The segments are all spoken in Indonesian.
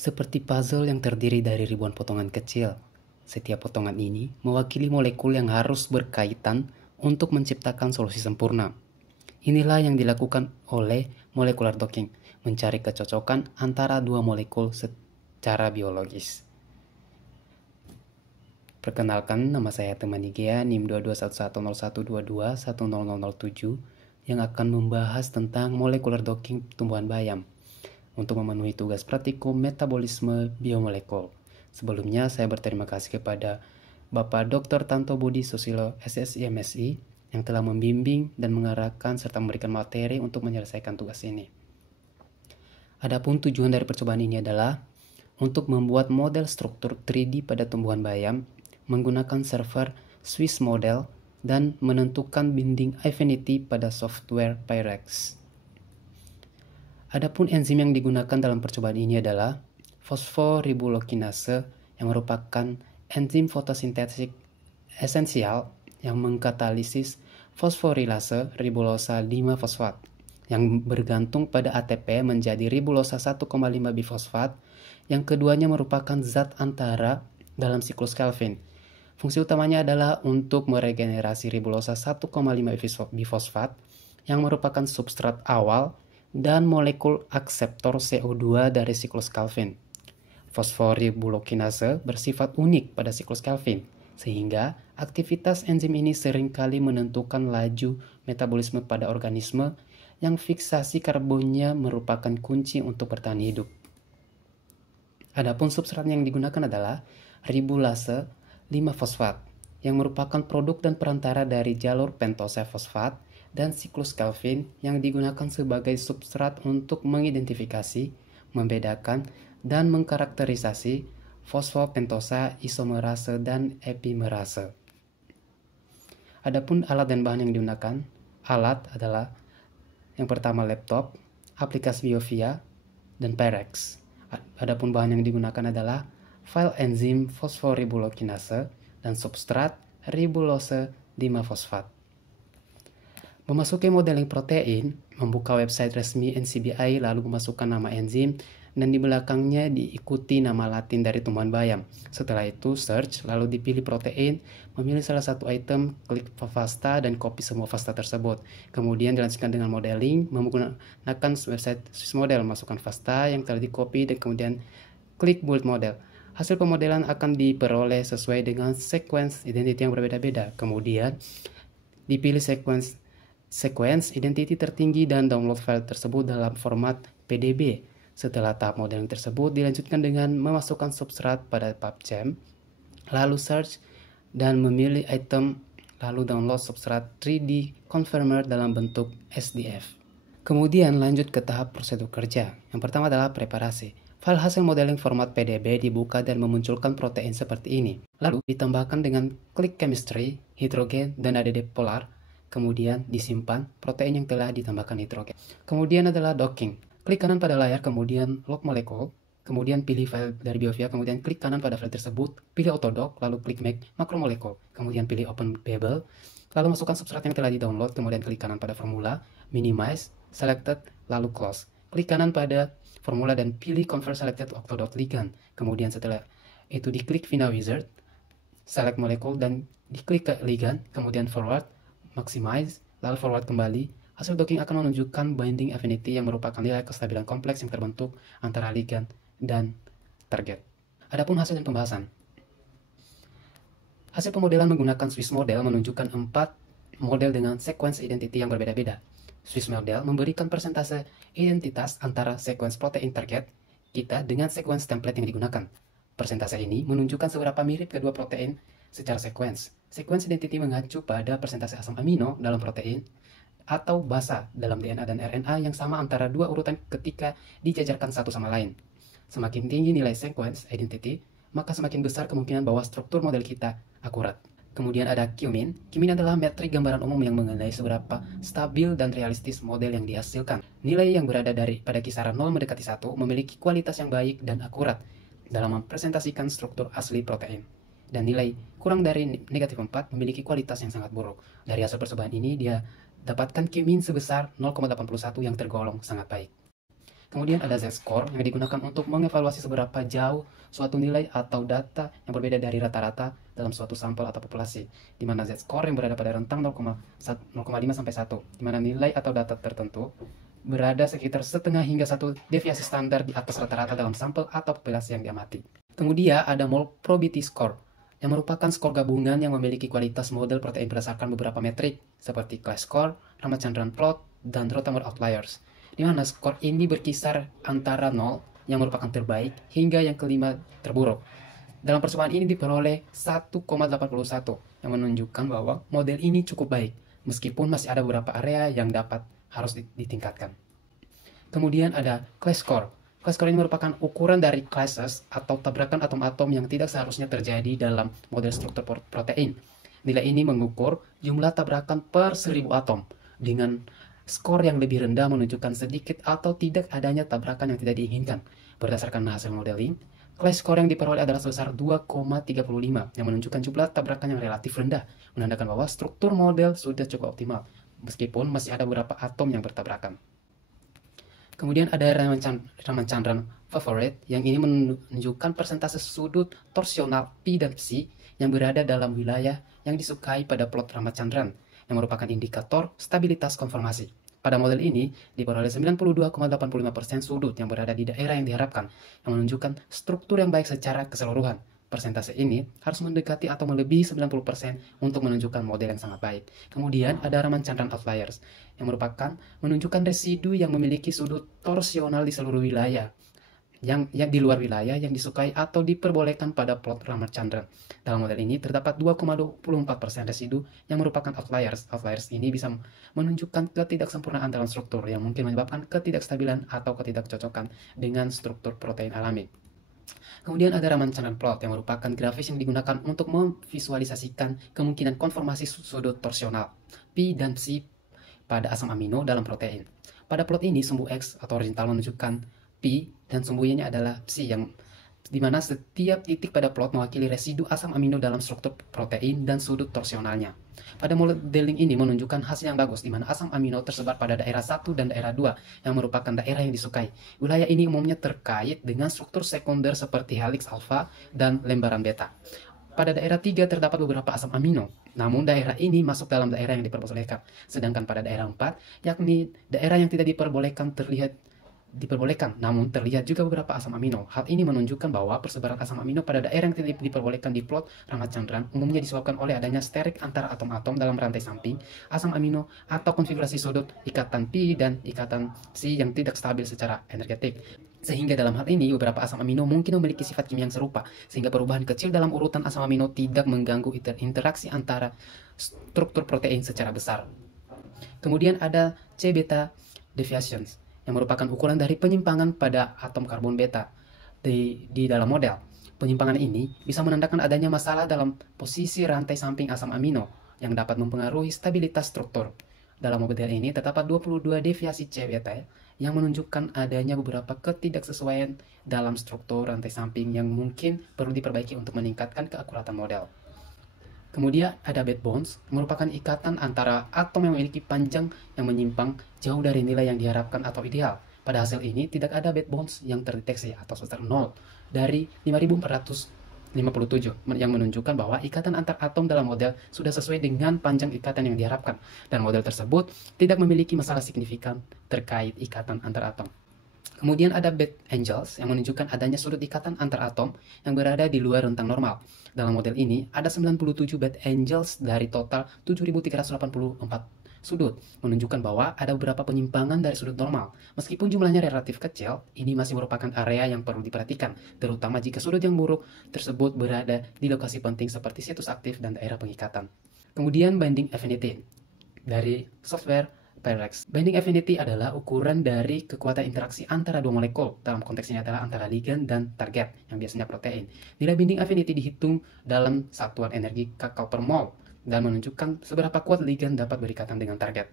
Seperti puzzle yang terdiri dari ribuan potongan kecil. Setiap potongan ini mewakili molekul yang harus berkaitan untuk menciptakan solusi sempurna. Inilah yang dilakukan oleh molecular docking, mencari kecocokan antara dua molekul secara biologis. Perkenalkan, nama saya Teman Igea, NIM 22110112100007, yang akan membahas tentang molecular docking tumbuhan bayam untuk memenuhi tugas praktikum metabolisme biomolekul. Sebelumnya, saya berterima kasih kepada Bapak Dr. Tanto Budi Susilo, SSI MSI, yang telah membimbing dan mengarahkan serta memberikan materi untuk menyelesaikan tugas ini. Adapun tujuan dari percobaan ini adalah untuk membuat model struktur 3D pada tumbuhan bayam menggunakan server Swiss Model dan menentukan binding affinity pada software Pyrex. Adapun enzim yang digunakan dalam percobaan ini adalah fosforibulokinase, yang merupakan enzim fotosintetik esensial yang mengkatalisis fosforilase ribulosa 5-fosfat yang bergantung pada ATP menjadi ribulosa 1,5 bifosfat, yang keduanya merupakan zat antara dalam siklus Calvin. Fungsi utamanya adalah untuk meregenerasi ribulosa 1,5 bifosfat yang merupakan substrat awal dan molekul akseptor CO2 dari siklus Calvin. Fosforibulokinase bersifat unik pada siklus Calvin, sehingga aktivitas enzim ini seringkali menentukan laju metabolisme pada organisme yang fiksasi karbonnya merupakan kunci untuk bertahan hidup. Adapun substrat yang digunakan adalah ribulase 5-fosfat, yang merupakan produk dan perantara dari jalur pentose fosfat dan siklus Calvin yang digunakan sebagai substrat untuk mengidentifikasi, membedakan, dan mengkarakterisasi fosfopentosa, isomerase, dan epimerase. Adapun alat dan bahan yang digunakan, alat adalah yang pertama laptop, aplikasi Biovia, dan Pyrex. Adapun bahan yang digunakan adalah file enzim fosforibulokinase dan substrat ribulose 5-fosfat. Memasuki modeling protein, membuka website resmi NCBI lalu memasukkan nama enzim dan di belakangnya diikuti nama latin dari tumbuhan bayam. Setelah itu search, lalu dipilih protein, memilih salah satu item, klik FASTA dan copy semua FASTA tersebut. Kemudian dilanjutkan dengan modeling, menggunakan website Swiss Model, masukkan FASTA yang telah di copy dan kemudian klik build model. Hasil pemodelan akan diperoleh sesuai dengan sequence identity yang berbeda-beda. Kemudian dipilih sequence identity tertinggi dan download file tersebut dalam format PDB. Setelah tahap modeling tersebut dilanjutkan dengan memasukkan substrat pada PubChem, lalu search dan memilih item, lalu download substrat 3D conformer dalam bentuk SDF. Kemudian lanjut ke tahap prosedur kerja. Yang pertama adalah preparasi. File hasil modeling format PDB dibuka dan memunculkan protein seperti ini. Lalu ditambahkan dengan klik chemistry, hidrogen, dan ADD polar. Kemudian disimpan protein yang telah ditambahkan nitrogen. Kemudian adalah docking. Klik kanan pada layar, kemudian log molekul. Kemudian pilih file dari Biovia, kemudian klik kanan pada file tersebut. Pilih autodock, lalu klik make makromolekul. Kemudian pilih open babel. Lalu masukkan substrat yang telah di-download, kemudian klik kanan pada formula, minimize, selected, lalu close. Klik kanan pada formula dan pilih convert selected to octodot ligand. Kemudian setelah itu diklik Vina Wizard, select molekul dan diklik ke ligand, kemudian forward, maximize, lalu forward kembali. Hasil docking akan menunjukkan binding affinity yang merupakan nilai kestabilan kompleks yang terbentuk antara ligand dan target. Adapun hasil dan pembahasan. Hasil pemodelan menggunakan Swiss Model menunjukkan 4 model dengan sequence identity yang berbeda-beda. Swiss Model memberikan persentase identitas antara sequence protein target kita dengan sequence template yang digunakan. Persentase ini menunjukkan seberapa mirip kedua protein secara sequence. Sequence identity mengacu pada persentase asam amino dalam protein atau basa dalam DNA dan RNA yang sama antara dua urutan ketika dijajarkan satu sama lain. Semakin tinggi nilai sequence identity, maka semakin besar kemungkinan bahwa struktur model kita akurat. Kemudian ada Q-min. Q-min adalah metrik gambaran umum yang mengenai seberapa stabil dan realistis model yang dihasilkan. Nilai yang berada pada kisaran 0 mendekati 1 memiliki kualitas yang baik dan akurat dalam mempresentasikan struktur asli protein. Dan nilai kurang dari negatif 4 memiliki kualitas yang sangat buruk. Dari hasil percobaan ini dia dapatkan Q-min sebesar 0,81 yang tergolong sangat baik. Kemudian ada Z-score yang digunakan untuk mengevaluasi seberapa jauh suatu nilai atau data yang berbeda dari rata-rata dalam suatu sampel atau populasi, di mana Z-score yang berada pada rentang 0,5 sampai 1, di mana nilai atau data tertentu berada sekitar setengah hingga satu deviasi standar di atas rata-rata dalam sampel atau populasi yang diamati. Kemudian ada mole probability score, yang merupakan skor gabungan yang memiliki kualitas model protein berdasarkan beberapa metrik, seperti class score, Ramachandran plot, dan Rothamer outliers, di mana skor ini berkisar antara 0, yang merupakan terbaik, hingga yang kelima terburuk. Dalam percobaan ini diperoleh 1,81, yang menunjukkan bahwa model ini cukup baik, meskipun masih ada beberapa area yang harus ditingkatkan. Kemudian ada class score. Class score ini merupakan ukuran dari classes atau tabrakan atom-atom yang tidak seharusnya terjadi dalam model struktur protein. Nilai ini mengukur jumlah tabrakan per 1000 atom, dengan skor yang lebih rendah menunjukkan sedikit atau tidak adanya tabrakan yang tidak diinginkan. Berdasarkan hasil modeling, class score yang diperoleh adalah sebesar 2,35, yang menunjukkan jumlah tabrakan yang relatif rendah, menandakan bahwa struktur model sudah cukup optimal, meskipun masih ada beberapa atom yang bertabrakan. Kemudian ada Ramachandran favorite, yang ini menunjukkan persentase sudut torsional P dan Psi yang berada dalam wilayah yang disukai pada plot Ramachandran, yang merupakan indikator stabilitas konformasi. Pada model ini diperoleh 92,85% sudut yang berada di daerah yang diharapkan, yang menunjukkan struktur yang baik secara keseluruhan. Persentase ini harus mendekati atau melebihi 90% untuk menunjukkan model yang sangat baik. Kemudian ada Ramachandran outliers, yang merupakan menunjukkan residu yang memiliki sudut torsional di seluruh wilayah, yang di luar wilayah yang disukai atau diperbolehkan pada plot Ramachandran. Dalam model ini terdapat 2,24% residu yang merupakan outliers. Outliers ini bisa menunjukkan ketidaksempurnaan dalam struktur yang mungkin menyebabkan ketidakstabilan atau ketidakcocokan dengan struktur protein alami. Kemudian ada Ramachandran plot, yang merupakan grafis yang digunakan untuk memvisualisasikan kemungkinan konformasi sudut torsional P dan Psi pada asam amino dalam protein. Pada plot ini sumbu X atau horizontal menunjukkan P dan sumbu Y-nya adalah Psi, yang dimana setiap titik pada plot mewakili residu asam amino dalam struktur protein dan sudut torsionalnya. Pada modeling ini menunjukkan hasil yang bagus, di mana asam amino tersebar pada daerah 1 dan daerah 2, yang merupakan daerah yang disukai. Wilayah ini umumnya terkait dengan struktur sekunder seperti helix alfa dan lembaran beta. Pada daerah 3 terdapat beberapa asam amino, namun daerah ini masuk dalam daerah yang diperbolehkan. Sedangkan pada daerah 4, yakni daerah yang tidak diperbolehkan, namun terlihat juga beberapa asam amino. Hal ini menunjukkan bahwa persebaran asam amino pada daerah yang tidak diperbolehkan di plot Ramachandran umumnya disebabkan oleh adanya sterik antara atom-atom dalam rantai samping asam amino atau konfigurasi sudut ikatan P dan ikatan Psi yang tidak stabil secara energetik. Sehingga dalam hal ini beberapa asam amino mungkin memiliki sifat kimia yang serupa, sehingga perubahan kecil dalam urutan asam amino tidak mengganggu interaksi antara struktur protein secara besar. Kemudian ada C-beta deviations, yang merupakan ukuran dari penyimpangan pada atom karbon beta di dalam model. Penyimpangan ini bisa menandakan adanya masalah dalam posisi rantai samping asam amino yang dapat mempengaruhi stabilitas struktur. Dalam model ini terdapat 22 deviasi C-beta yang menunjukkan adanya beberapa ketidaksesuaian dalam struktur rantai samping yang mungkin perlu diperbaiki untuk meningkatkan keakuratan model. Kemudian ada bad bonds, merupakan ikatan antara atom yang memiliki panjang yang menyimpang jauh dari nilai yang diharapkan atau ideal. Pada hasil ini tidak ada bad bonds yang terdeteksi atau sebesar 0 dari 5457, yang menunjukkan bahwa ikatan antar atom dalam model sudah sesuai dengan panjang ikatan yang diharapkan, dan model tersebut tidak memiliki masalah signifikan terkait ikatan antar atom. Kemudian ada bad angles, yang menunjukkan adanya sudut ikatan antar atom yang berada di luar rentang normal. Dalam model ini ada 97 bad angles dari total 7.384 sudut, menunjukkan bahwa ada beberapa penyimpangan dari sudut normal. Meskipun jumlahnya relatif kecil, ini masih merupakan area yang perlu diperhatikan, terutama jika sudut yang buruk tersebut berada di lokasi penting seperti situs aktif dan daerah pengikatan. Kemudian binding affinity dari software PyRex. Binding affinity adalah ukuran dari kekuatan interaksi antara dua molekul. Dalam konteks ini adalah antara ligand dan target, yang biasanya protein. Nilai binding affinity dihitung dalam satuan energi kcal per mol dan menunjukkan seberapa kuat ligand dapat berikatan dengan target.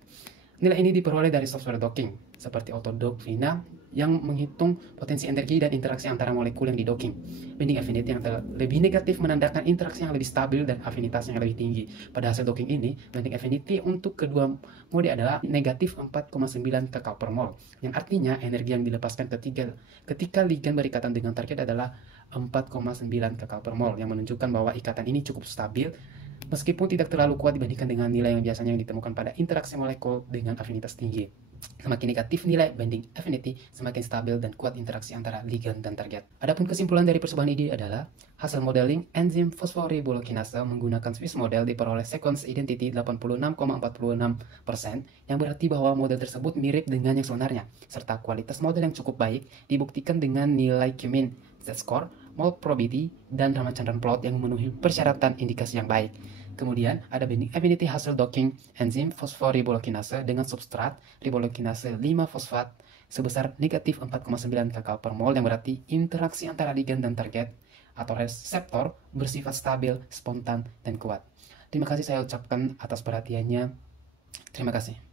Nilai ini diperoleh dari software docking, seperti Autodock Vina, yang menghitung potensi energi dan interaksi antara molekul yang didocking. Binding affinity yang lebih negatif menandakan interaksi yang lebih stabil dan afinitas yang lebih tinggi. Pada hasil docking ini, binding affinity untuk kedua mode adalah negatif 4,9 kcal per mol, yang artinya energi yang dilepaskan ketika ligand berikatan dengan target adalah 4,9 kcal per mol, yang menunjukkan bahwa ikatan ini cukup stabil meskipun tidak terlalu kuat dibandingkan dengan nilai yang biasanya ditemukan pada interaksi molekul dengan afinitas tinggi. Semakin negatif nilai binding affinity, semakin stabil dan kuat interaksi antara ligand dan target. Adapun kesimpulan dari percobaan ini adalah hasil modeling enzim fosforibonuclinase menggunakan Swiss model diperoleh sequence identity 86,46%, yang berarti bahwa model tersebut mirip dengan yang sebenarnya, serta kualitas model yang cukup baik dibuktikan dengan nilai Cumin, Z-score, mole probability, dan Ramachandran plot yang memenuhi persyaratan indikasi yang baik. Kemudian ada binding affinity hasil docking enzim fosforibonuclinase dengan substrat ribonuclinase 5-fosfat sebesar negatif 4,9 kcal per mol, yang berarti interaksi antara ligand dan target atau reseptor bersifat stabil, spontan, dan kuat. Terima kasih saya ucapkan atas perhatiannya. Terima kasih.